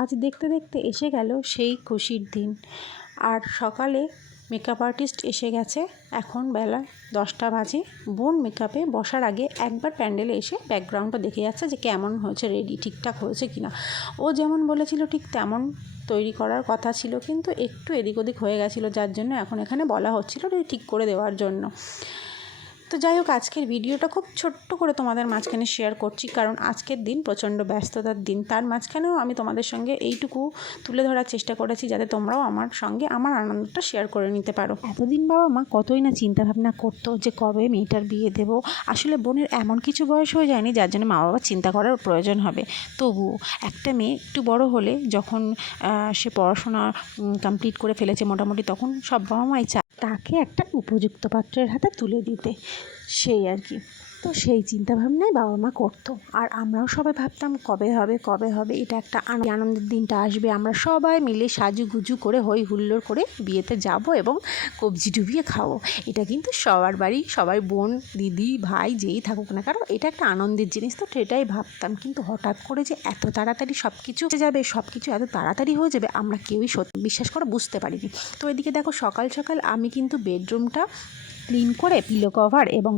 আজ দেখতে দেখতে এসে গেল সেই খুশির দিন। আর সকালে মেকআপ আর্টিস্ট এসে গেছে। এখন বেলা 10টা বাজে। বোন মেকআপে বসার আগে একবার প্যান্ডেলে এসে ব্যাকগ্রাউন্ডটা দেখে যাচ্ছে যে কেমন হয়েছে, রেডি ঠিকঠাক হয়েছে কিনা। ও যেমন বলেছিল ঠিক তেমন তৈরি করার কথা ছিল, কিন্তু একটু এদিক ওদিক হয়ে গেছিলো, যার জন্য এখন এখানে বলা হচ্ছিল ঠিক করে দেওয়ার জন্য। তো যাই হোক, আজকের ভিডিওটা খুব ছোট্ট করে তোমাদের মাঝখানে শেয়ার করছি, কারণ আজকের দিন প্রচণ্ড ব্যস্ততার দিন। তার মাঝখানেও আমি তোমাদের সঙ্গে এইটুকু তুলে ধরার চেষ্টা করেছি যাতে তোমরাও আমার সঙ্গে আমার আনন্দটা শেয়ার করে নিতে পারো। এতদিন বাবা মা কতই না চিন্তাভাবনা করতো যে কবে মেয়েটার বিয়ে দেবো। আসলে বোনের এমন কিছু বয়স হয়ে যায়নি যার জন্য মা বাবা চিন্তা করার প্রয়োজন হবে। তবুও একটা মেয়ে একটু বড় হলে, যখন সে পড়াশোনা কমপ্লিট করে ফেলেছে মোটামুটি, তখন সব বাবা মাই চায় তাকে একটা উপযুক্ত পাত্রের হাতে তুলে দিতে, সেই আর কি। তো সেই চিন্তাভাবনাই বাবা মা করতো। আর আমরাও সবাই ভাবতাম কবে হবে কবে হবে, এটা একটা আনন্দের দিনটা আসবে, আমরা সবাই মিলে সাজুগুজু করে হই হুল্লোড় করে বিয়েতে যাব এবং কবজি ডুবিয়ে খাবো। এটা কিন্তু সবার বাড়ি, সবাই বোন দিদি ভাই যেই থাকুক না কারণ এটা একটা আনন্দের জিনিস, তো সেটাই ভাবতাম। কিন্তু হঠাৎ করে যে এত তাড়াতাড়ি সব কিছু যাবে, সব কিছু এত তাড়াতাড়ি হয়ে যাবে, আমরা কেউই সত্যি বিশ্বাস করে বুঝতে পারিনি। তো এদিকে দেখো, সকাল সকাল আমি কিন্তু বেডরুমটা ক্লিন করে পিলো কভার এবং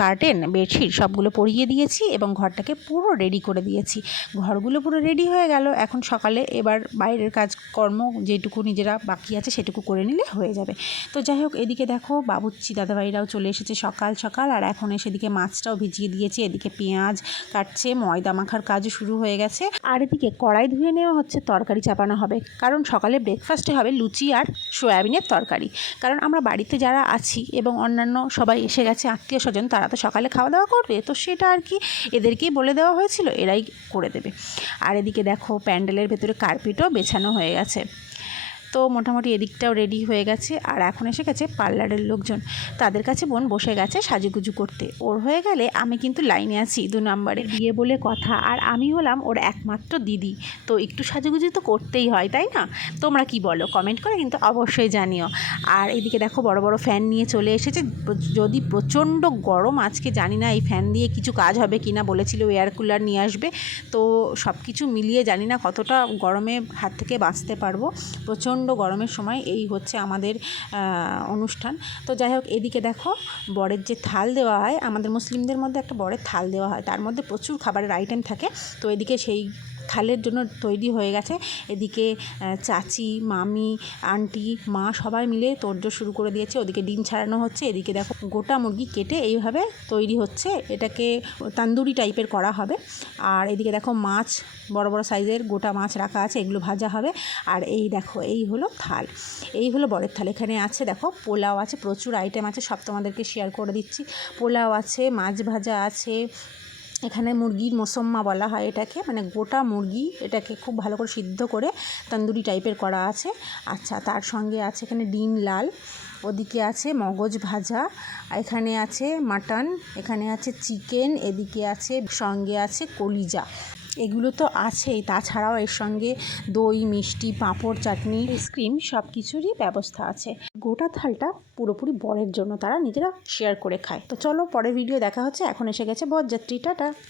কার্টেন বেডশিট সবগুলো পরিয়ে দিয়েছি এবং ঘরটাকে পুরো রেডি করে দিয়েছি। ঘরগুলো পুরো রেডি হয়ে গেল। এখন সকালে এবার বাইরের কাজকর্ম যেটুকু নিজেরা বাকি আছে সেটুকু করে নিলে হয়ে যাবে। তো যাই হোক, এদিকে দেখো বাবুচ্চি দাদাভাইরাও চলে এসেছে সকাল সকাল। আর এখন সেদিকে মাছটাও ভিজিয়ে দিয়েছে, এদিকে পেঁয়াজ কাটছে, ময়দা মাখার কাজও শুরু হয়ে গেছে। আর এদিকে কড়াই ধুয়ে নেওয়া হচ্ছে, তরকারি চাপানো হবে, কারণ সকালে ব্রেকফাস্টে হবে লুচি আর সয়াবিনের তরকারি। কারণ আমরা বাড়িতে যারা আছি এবং অন্যান্য সবাই এসে গেছে আত্মীয় স্বজন, তারা তো সকালে খাওয়া দাওয়া করবে, তো সেটা আর কি এদেরকেই বলে দেওয়া হয়েছিল, এরাই করে দেবে। আর এদিকে দেখো প্যান্ডেলের ভেতরে কার্পেটও বেছানো হয়ে গেছে। তো মোটামুটি এদিকটাও রেডি হয়ে গেছে। আর এখন এসে গেছে পার্লারের লোকজন, তাদের কাছে বোন বসে গেছে সাজুগুজু করতে। ওর হয়ে গেলে আমি কিন্তু লাইনে আছি 2 নম্বরে, বিয়ে বলে কথা, আর আমি হলাম ওর একমাত্র দিদি, তো একটু সাজুগুজু তো করতেই হয়, তাই না? তোমরা কি বলো কমেন্ট করে কিন্তু অবশ্যই জানিও। আর এদিকে দেখো বড় বড় ফ্যান নিয়ে চলে এসেছে। যদি প্রচণ্ড গরম আজকে, জানি না এই ফ্যান দিয়ে কিছু কাজ হবে কি না, বলেছিল এয়ার কুলার নিয়ে আসবে। তো সব কিছু মিলিয়ে জানি না কতটা গরমে হাত থেকে বাঁচতে পারবো। প্রচণ্ড গরমের সময় এই হচ্ছে আমাদের অনুষ্ঠান। তো যাই হোক, এদিকে দেখো বরের যে থাল দেওয়া হয়, আমাদের মুসলিমদের মধ্যে একটা বরের থাল দেওয়া হয়, তার মধ্যে প্রচুর খাবারের আইটেম থাকে। তো এদিকে সেই থালের জন্য তৈরি হয়ে গেছে। এদিকে চাচি, মামি, আন্টি, মা সবাই মিলে তোড়জোড় শুরু করে দিয়েছে। ওদিকে ডিম ছাড়ানো হচ্ছে, এদিকে দেখো গোটা মুরগি কেটে এইভাবে তৈরি হচ্ছে, এটাকে তান্দুরি টাইপের করা হবে। আর এদিকে দেখো মাছ, বড় বড় সাইজের গোটা মাছ রাখা আছে, এগুলো ভাজা হবে। আর এই দেখো এই হলো থাল, এই হলো বরের থাল। এখানে আছে দেখো পোলাও আছে, প্রচুর আইটেম আছে, সব তোমাদেরকে শেয়ার করে দিচ্ছি। পোলাও আছে, মাছ ভাজা আছে, এখানে মুরগির মোসম্মা বলা হয় এটাকে, মানে গোটা মুরগি, এটাকে খুব ভালো করে সিদ্ধ করে তন্দুরি টাইপের করা আছে। আচ্ছা, তার সঙ্গে আছে এখানে ডিম লাল, ওদিকে আছে মগজ ভাজা, এখানে আছে মাটন, এখানে আছে চিকেন, এদিকে আছে সঙ্গে আছে কলিজা, এগুলো তো আছেই। তাছাড়াও এর সঙ্গে দই, মিষ্টি, পাঁপড়, চাটনি, আইসক্রিম সব কিছুরই ব্যবস্থা আছে। গোটা থালটা পুরোপুরি বরের জন্য, তারা নিজেরা শেয়ার করে খায়। তো চলো, পরের ভিডিও দেখা হচ্ছে। এখন এসে গেছে বরযাত্রী, টাটা।